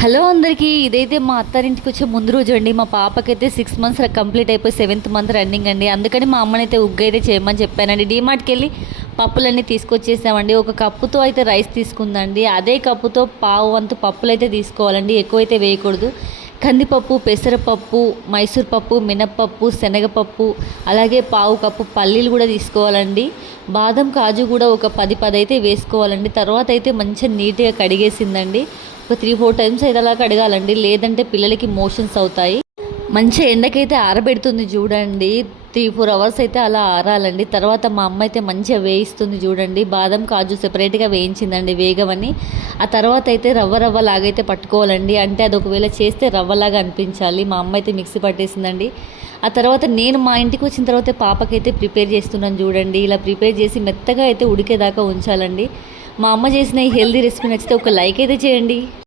Hello అందరికీ. ఇదైతే మా అత్తారింటికి వచ్చే ముందు రోజు అండి. మా పాపకైతే 6 మంత్స్ కంప్లీట్ అయిపోయి 7th మంత్ రన్నింగ్ అండి. అందుకని మా అమ్మనైతే ఉగ్గు అయితే చేయమని చెప్పానండి. డీమార్ట్కి వెళ్ళి పప్పులన్నీ తీసుకొచ్చేసామండి. ఒక కప్పుతో అయితే రైస్ తీసుకుందండి. అదే కప్పుతో పావు వంతు పప్పులు అయితే తీసుకోవాలండి, ఎక్కువైతే వేయకూడదు. కందిపప్పు, పెసరపప్పు, మైసూర్ పప్పు, మినప్పప్పు, శనగపప్పు, అలాగే పావు కప్పు పల్లీలు కూడా తీసుకోవాలండి. బాదం, కాజు కూడా ఒక 10 అయితే వేసుకోవాలండి. తర్వాత అయితే మంచిగా నీట్గా కడిగేసిందండి. ఒక 3-4 టైమ్స్ అయితే అలా కడగాలండి, లేదంటే పిల్లలకి మోషన్స్ అవుతాయి. మంచిగా ఎండకైతే ఆరబెడుతుంది చూడండి. 3-4 అవర్స్ అయితే అలా ఆరాలండి. తర్వాత మా అమ్మ అయితే మంచిగా వేయిస్తుంది చూడండి. బాదం, కాజు సెపరేట్గా వేయించిందండి వేగమని. ఆ తర్వాత అయితే రవ్వ లాగైతే పట్టుకోవాలండి. అంటే అది ఒకవేళ చేస్తే రవ్వలాగా అనిపించాలి. మా అమ్మ అయితే మిక్సీ పట్టేసిందండి. ఆ తర్వాత నేను మా ఇంటికి వచ్చిన తర్వాత పాపకైతే ప్రిపేర్ చేస్తున్నాను చూడండి. ఇలా ప్రిపేర్ చేసి మెత్తగా అయితే ఉడికేదాకా ఉంచాలండి. మా అమ్మ చేసిన ఈ హెల్దీ రెసిపీ నచ్చితే ఒక లైక్ అయితే చేయండి.